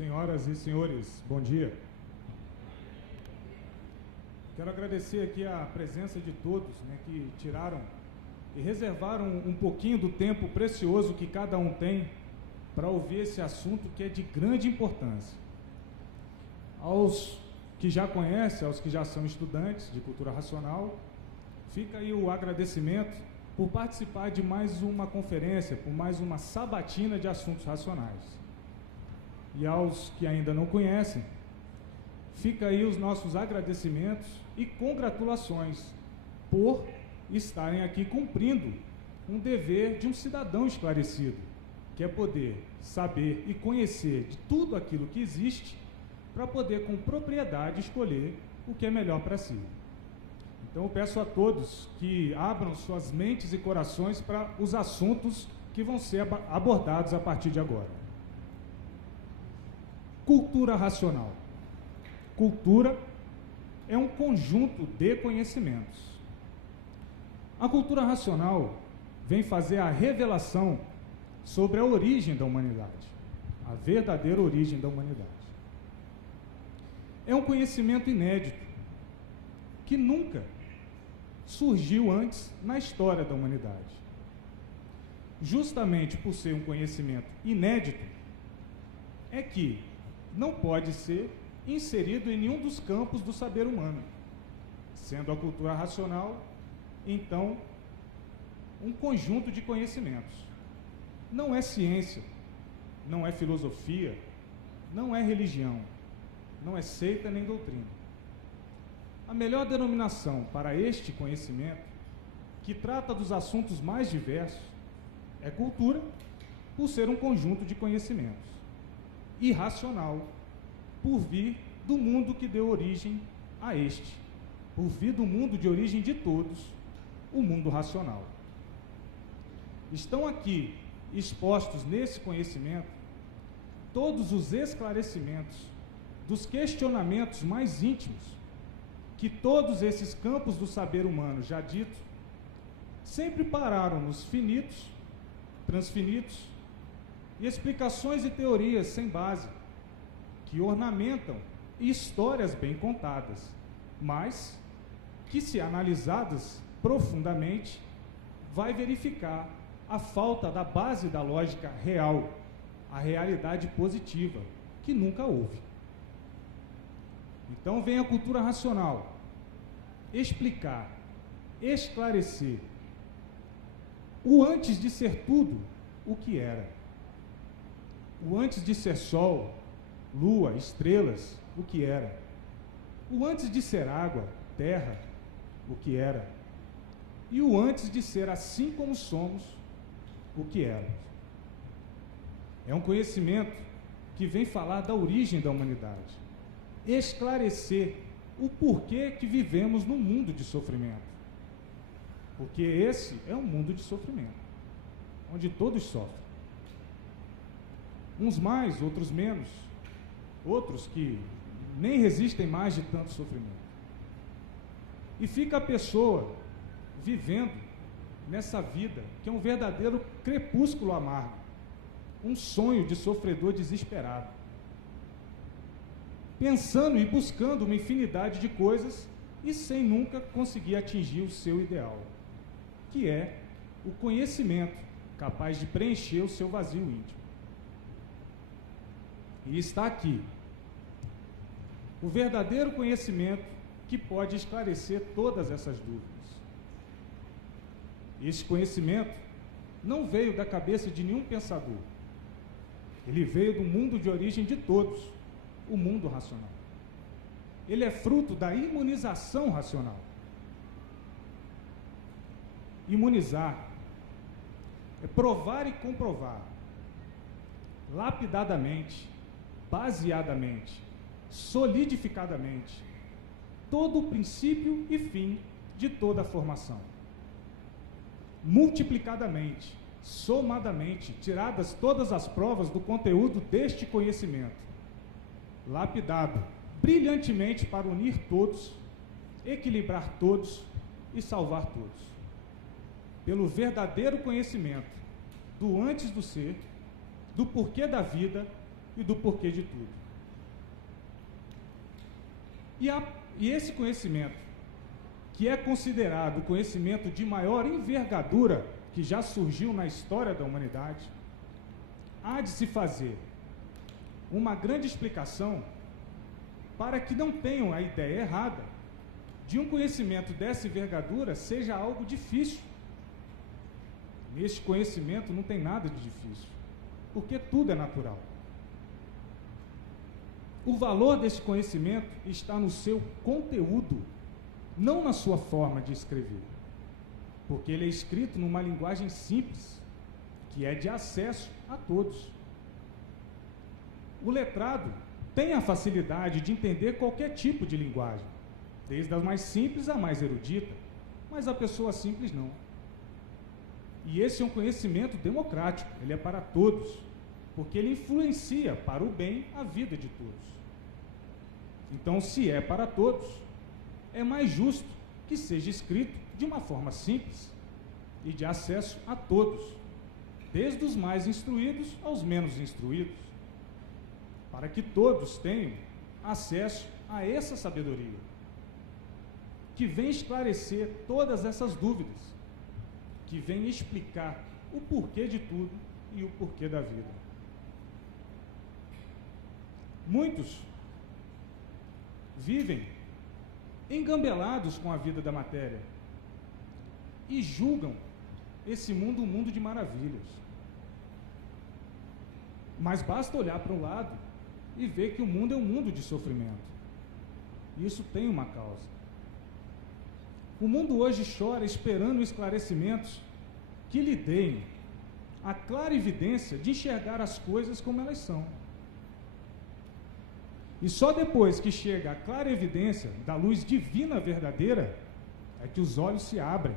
Senhoras e senhores, bom dia. Quero agradecer aqui a presença de todos, que tiraram e reservaram um pouquinho do tempo precioso que cada um tem para ouvir esse assunto que é de grande importância. Aos que já conhecem, aos que já são estudantes de cultura racional, fica aí o agradecimento por participar de mais uma conferência, por mais uma sabatina de assuntos racionais. E aos que ainda não conhecem, fica aí os nossos agradecimentos e congratulações por estarem aqui cumprindo um dever de um cidadão esclarecido, que é poder saber e conhecer de tudo aquilo que existe para poder com propriedade escolher o que é melhor para si. Então eu peço a todos que abram suas mentes e corações para os assuntos que vão ser abordados a partir de agora. Cultura racional. Cultura é um conjunto de conhecimentos. A cultura racional vem fazer a revelação sobre a origem da humanidade, a verdadeira origem da humanidade. É um conhecimento inédito, que nunca surgiu antes na história da humanidade. Justamente por ser um conhecimento inédito, é que não pode ser inserido em nenhum dos campos do saber humano, sendo a cultura racional, então, um conjunto de conhecimentos. Não é ciência, não é filosofia, não é religião, não é seita nem doutrina. A melhor denominação para este conhecimento, que trata dos assuntos mais diversos, é cultura, por ser um conjunto de conhecimentos. E racional, por vir do mundo que deu origem a este, por vir do mundo de origem de todos, o mundo racional. Estão aqui expostos nesse conhecimento todos os esclarecimentos dos questionamentos mais íntimos que todos esses campos do saber humano já dito sempre pararam nos finitos, transfinitos e explicações e teorias sem base, que ornamentam histórias bem contadas, mas que, se analisadas profundamente, vai verificar a falta da base da lógica real, a realidade positiva, que nunca houve. Então vem a cultura racional explicar, esclarecer o antes de ser tudo o que era. O antes de ser sol, lua, estrelas, o que era. O antes de ser água, terra, o que era. E o antes de ser assim como somos, o que éramos. É um conhecimento que vem falar da origem da humanidade, esclarecer o porquê que vivemos num mundo de sofrimento. Porque esse é um mundo de sofrimento, onde todos sofrem. Uns mais, outros menos, outros que nem resistem mais de tanto sofrimento. E fica a pessoa vivendo nessa vida que é um verdadeiro crepúsculo amargo, um sonho de sofredor desesperado, pensando e buscando uma infinidade de coisas e sem nunca conseguir atingir o seu ideal, que é o conhecimento capaz de preencher o seu vazio íntimo. E está aqui o verdadeiro conhecimento que pode esclarecer todas essas dúvidas. Esse conhecimento não veio da cabeça de nenhum pensador. Ele veio do mundo de origem de todos, o mundo racional. Ele é fruto da imunização racional. Imunizar é provar e comprovar, lapidadamente, baseadamente, solidificadamente, todo o princípio e fim de toda a formação. Multiplicadamente, somadamente, tiradas todas as provas do conteúdo deste conhecimento, lapidado brilhantemente para unir todos, equilibrar todos e salvar todos. Pelo verdadeiro conhecimento do antes do ser, do porquê da vida e do porquê de tudo. E esse conhecimento, que é considerado o conhecimento de maior envergadura que já surgiu na história da humanidade, há de se fazer uma grande explicação para que não tenham a ideia errada de um conhecimento dessa envergadura seja algo difícil. Neste conhecimento não tem nada de difícil, porque tudo é natural. O valor desse conhecimento está no seu conteúdo, não na sua forma de escrever, porque ele é escrito numa linguagem simples, que é de acesso a todos. O letrado tem a facilidade de entender qualquer tipo de linguagem, desde a mais simples à mais erudita, mas a pessoa simples não. E esse é um conhecimento democrático, ele é para todos, porque ele influencia para o bem a vida de todos. Então, se é para todos, é mais justo que seja escrito de uma forma simples e de acesso a todos, desde os mais instruídos aos menos instruídos, para que todos tenham acesso a essa sabedoria, que vem esclarecer todas essas dúvidas, que vem explicar o porquê de tudo e o porquê da vida. Muitos vivem engambelados com a vida da matéria e julgam esse mundo um mundo de maravilhas. Mas basta olhar para um lado e ver que o mundo é um mundo de sofrimento. Isso tem uma causa. O mundo hoje chora esperando esclarecimentos que lhe deem a clara evidência de enxergar as coisas como elas são. E só depois que chega a clara evidência da luz divina verdadeira é que os olhos se abrem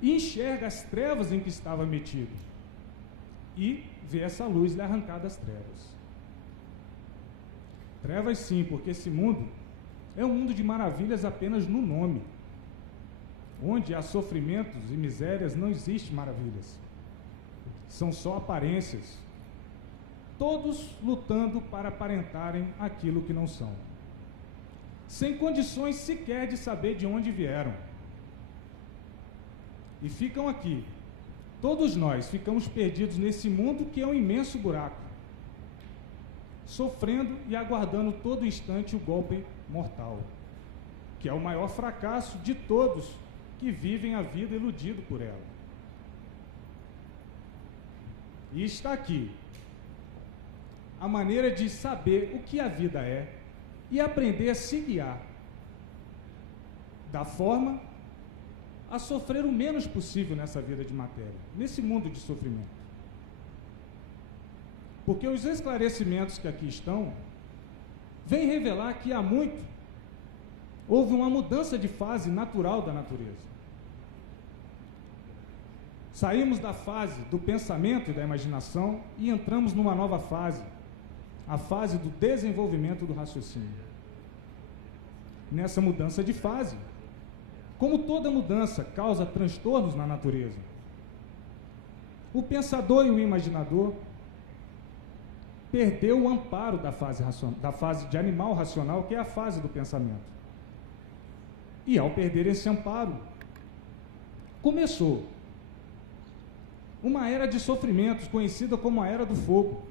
e enxerga as trevas em que estava metido e vê essa luz lhe arrancar das trevas. Trevas sim, porque esse mundo é um mundo de maravilhas apenas no nome. Onde há sofrimentos e misérias não existem maravilhas. São só aparências. Todos lutando para aparentarem aquilo que não são, sem condições sequer de saber de onde vieram. E ficam aqui. Todos nós ficamos perdidos nesse mundo que é um imenso buraco, sofrendo e aguardando todo instante o golpe mortal, que é o maior fracasso de todos que vivem a vida iludido por ela. E está aqui a maneira de saber o que a vida é e aprender a se guiar da forma a sofrer o menos possível nessa vida de matéria, nesse mundo de sofrimento. Porque os esclarecimentos que aqui estão vêm revelar que há muito houve uma mudança de fase natural da natureza. Saímos da fase do pensamento e da imaginação e entramos numa nova fase, a fase do desenvolvimento do raciocínio. Nessa mudança de fase, como toda mudança causa transtornos na natureza, o pensador e o imaginador perdeu o amparo da fase de animal racional, que é a fase do pensamento. E ao perder esse amparo, começou uma era de sofrimentos, conhecida como a Era do Fogo.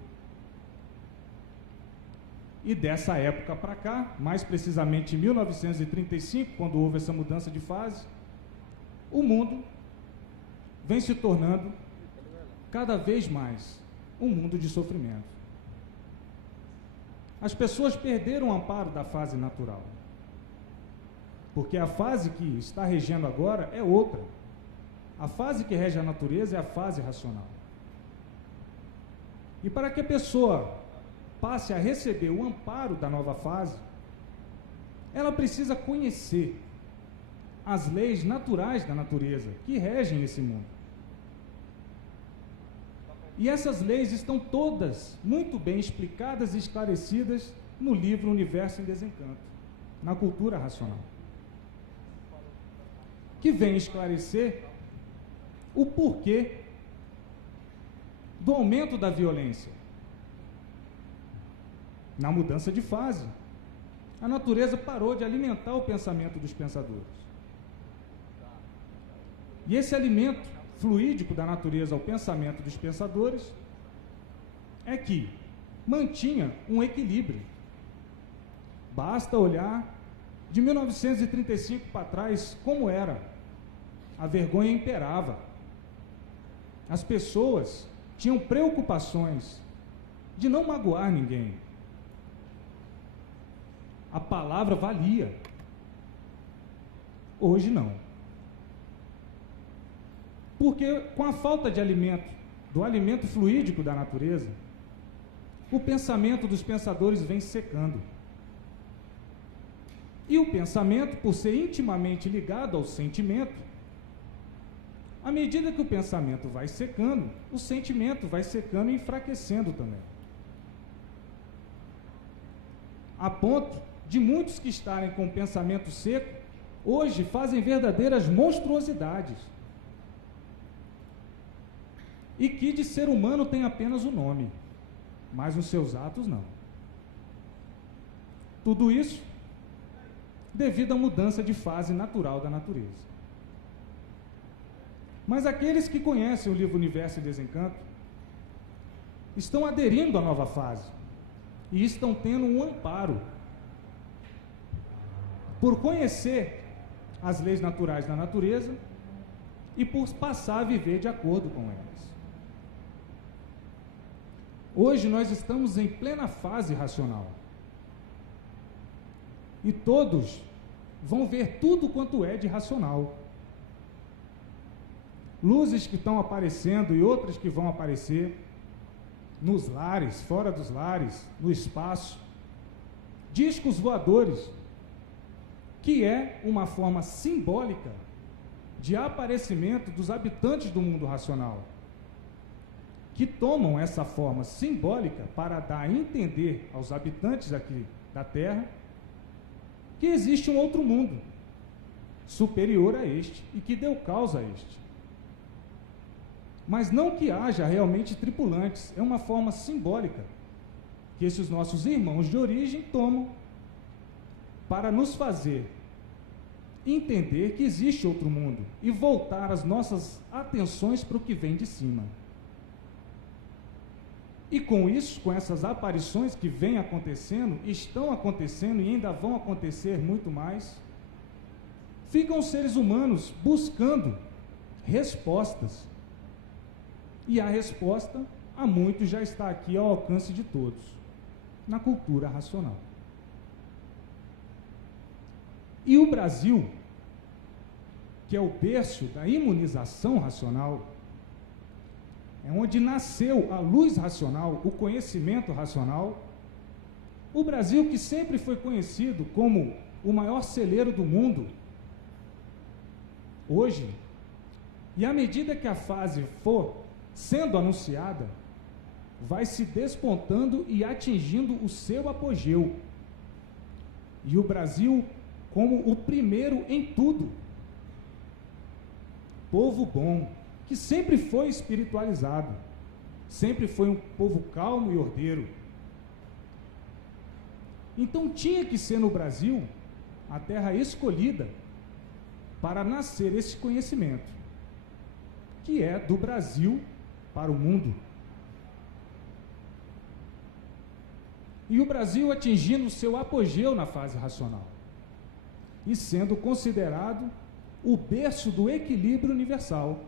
E dessa época para cá, mais precisamente em 1935, quando houve essa mudança de fase, o mundo vem se tornando cada vez mais um mundo de sofrimento. As pessoas perderam o amparo da fase natural, porque a fase que está regendo agora é outra. A fase que rege a natureza é a fase racional. E para que a pessoa passe a receber o amparo da nova fase, ela precisa conhecer as leis naturais da natureza que regem esse mundo. E essas leis estão todas muito bem explicadas e esclarecidas no livro Universo em Desencanto, na cultura racional, que vem esclarecer o porquê do aumento da violência, Na mudança de fase, a natureza parou de alimentar o pensamento dos pensadores. E esse alimento fluídico da natureza ao pensamento dos pensadores é que mantinha um equilíbrio. Basta olhar de 1935 para trás como era. A vergonha imperava. As pessoas tinham preocupações de não magoar ninguém. A palavra valia. Hoje não. Porque com a falta de alimento, do alimento fluídico da natureza, o pensamento dos pensadores vem secando. E o pensamento, por ser intimamente ligado ao sentimento, à medida que o pensamento vai secando, o sentimento vai secando e enfraquecendo também. A ponto de muitos que estarem com o pensamento seco, hoje fazem verdadeiras monstruosidades. E que de ser humano tem apenas o nome, mas os seus atos não. Tudo isso devido à mudança de fase natural da natureza. Mas aqueles que conhecem o livro Universo e Desencanto estão aderindo à nova fase e estão tendo um amparo por conhecer as leis naturais da natureza e por passar a viver de acordo com elas. Hoje nós estamos em plena fase racional. E todos vão ver tudo quanto é de racional. Luzes que estão aparecendo e outras que vão aparecer nos lares, fora dos lares, no espaço. Discos voadores, que é uma forma simbólica de aparecimento dos habitantes do mundo racional, que tomam essa forma simbólica para dar a entender aos habitantes aqui da Terra que existe um outro mundo superior a este e que deu causa a este. Mas não que haja realmente tripulantes, é uma forma simbólica que esses nossos irmãos de origem tomam para nos fazer entender que existe outro mundo e voltar as nossas atenções para o que vem de cima. E com isso, com essas aparições que vêm acontecendo, estão acontecendo e ainda vão acontecer muito mais, ficam os seres humanos buscando respostas. E a resposta, há muito, já está aqui ao alcance de todos, na cultura racional. E o Brasil, que é o berço da imunização racional, é onde nasceu a luz racional, o conhecimento racional. O Brasil, que sempre foi conhecido como o maior celeiro do mundo, hoje, e à medida que a fase for sendo anunciada, vai se despontando e atingindo o seu apogeu. E o Brasil como o primeiro em tudo. Povo bom, que sempre foi espiritualizado, sempre foi um povo calmo e ordeiro. Então tinha que ser no Brasil a terra escolhida para nascer esse conhecimento, que é do Brasil para o mundo. E o Brasil atingindo o seu apogeu na fase racional e sendo considerado o berço do equilíbrio universal,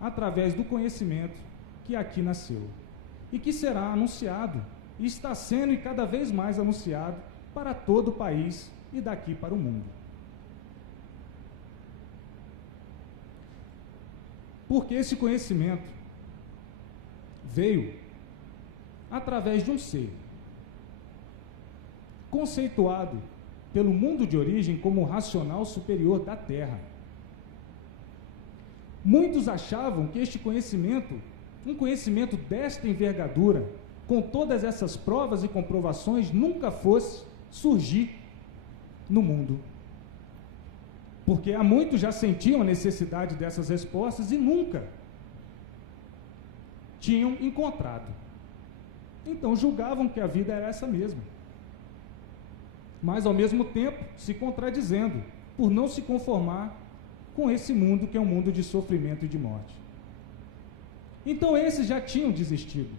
através do conhecimento que aqui nasceu e que será anunciado, e está sendo e cada vez mais anunciado para todo o país e daqui para o mundo. Porque esse conhecimento veio através de um ser conceituado pelo mundo de origem como o racional superior da Terra. Muitos achavam que este conhecimento, um conhecimento desta envergadura, com todas essas provas e comprovações, nunca fosse surgir no mundo. Porque há muitos já sentiam a necessidade dessas respostas e nunca tinham encontrado. Então julgavam que a vida era essa mesma, mas ao mesmo tempo se contradizendo por não se conformar com esse mundo que é um mundo de sofrimento e de morte. Então esses já tinham desistido.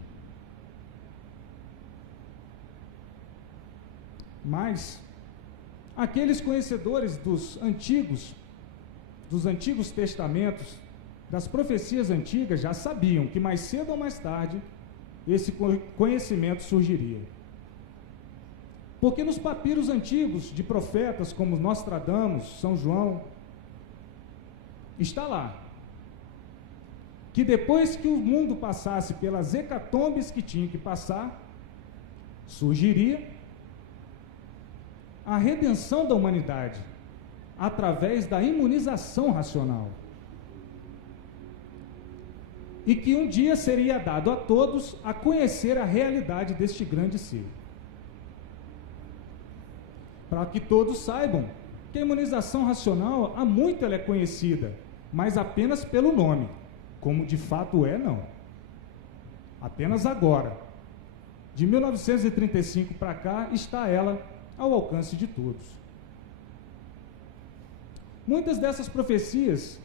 Mas aqueles conhecedores dos antigos testamentos, das profecias antigas, já sabiam que mais cedo ou mais tarde esse conhecimento surgiria. Porque nos papiros antigos de profetas como Nostradamus, São João, está lá que depois que o mundo passasse pelas hecatombes que tinha que passar, surgiria a redenção da humanidade através da imunização racional. E que um dia seria dado a todos a conhecer a realidade deste grande ser. Para que todos saibam que a imunização racional, há muito ela é conhecida, mas apenas pelo nome, como de fato é, não. Apenas agora, de 1935 para cá, está ela ao alcance de todos. Muitas dessas profecias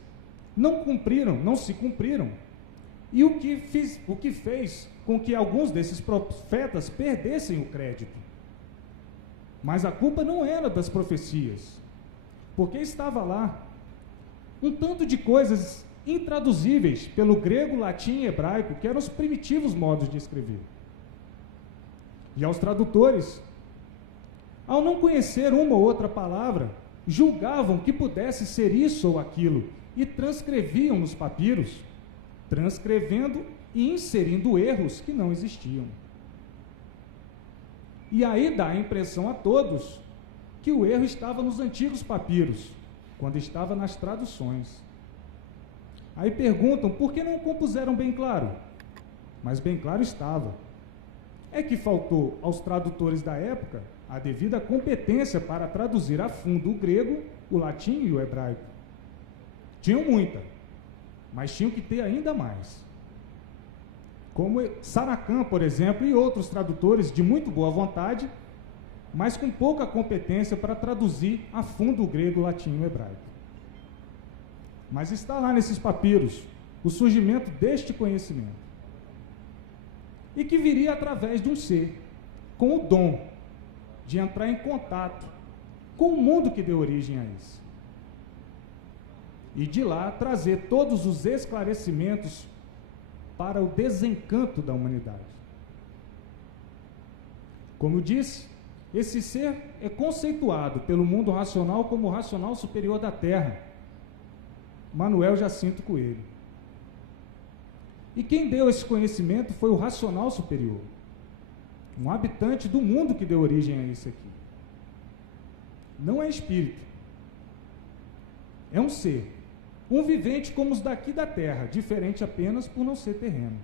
não se cumpriram, e o que fez com que alguns desses profetas perdessem o crédito. Mas a culpa não era das profecias, porque estava lá um tanto de coisas intraduzíveis pelo grego, latim e hebraico, que eram os primitivos modos de escrever. E aos tradutores, ao não conhecer uma ou outra palavra, julgavam que pudesse ser isso ou aquilo, e transcreviam nos papiros, transcrevendo e inserindo erros que não existiam. E aí dá a impressão a todos que o erro estava nos antigos papiros, quando estava nas traduções. Aí perguntam, por que não compuseram bem claro? Mas bem claro estava. É que faltou aos tradutores da época a devida competência para traduzir a fundo o grego, o latim e o hebraico. Tinham muita, mas tinham que ter ainda mais. Como Saracan, por exemplo, e outros tradutores de muito boa vontade, mas com pouca competência para traduzir a fundo o grego, o latim e o hebraico. Mas está lá nesses papiros o surgimento deste conhecimento. E que viria através de um ser, com o dom de entrar em contato com o mundo que deu origem a isso. E de lá trazer todos os esclarecimentos para o desencanto da humanidade. Como eu disse, esse ser é conceituado pelo mundo racional como o racional superior da Terra, Manuel Jacinto Coelho. E quem deu esse conhecimento foi o racional superior, um habitante do mundo que deu origem a isso aqui. Não é espírito, é um ser, um vivente como os daqui da Terra, diferente apenas por não ser terreno.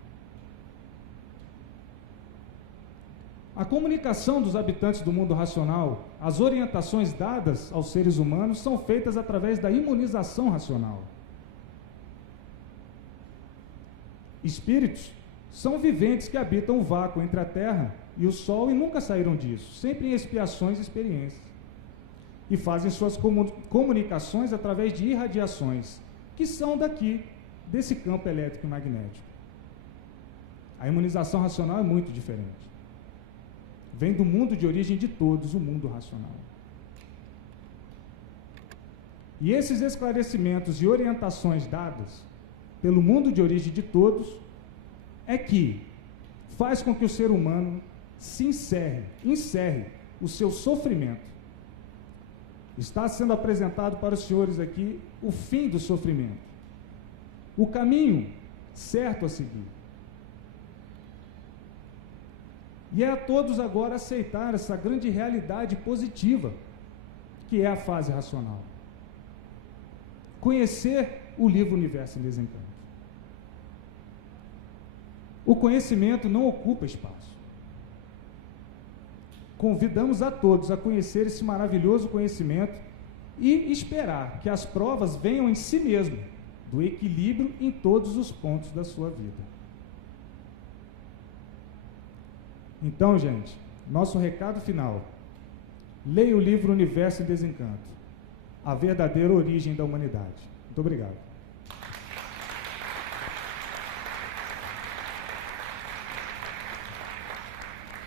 A comunicação dos habitantes do mundo racional, as orientações dadas aos seres humanos são feitas através da imunização racional. Espíritos são viventes que habitam o vácuo entre a Terra e o Sol e nunca saíram disso, sempre em expiações e experiências. E fazem suas comunicações através de irradiações, que são daqui, desse campo elétrico e magnético. A imunização racional é muito diferente. Vem do mundo de origem de todos, o mundo racional. E esses esclarecimentos e orientações dadas pelo mundo de origem de todos é que faz com que o ser humano se encerre o seu sofrimento. Está sendo apresentado para os senhores aqui o fim do sofrimento, o caminho certo a seguir. E é a todos agora aceitar essa grande realidade positiva, que é a fase racional. Conhecer o livro Universo em Desencanto. O conhecimento não ocupa espaço. Convidamos a todos a conhecer esse maravilhoso conhecimento e esperar que as provas venham em si mesmo, do equilíbrio em todos os pontos da sua vida. Então, gente, nosso recado final Leia o livro Universo em Desencanto, a verdadeira origem da humanidade. Muito obrigado.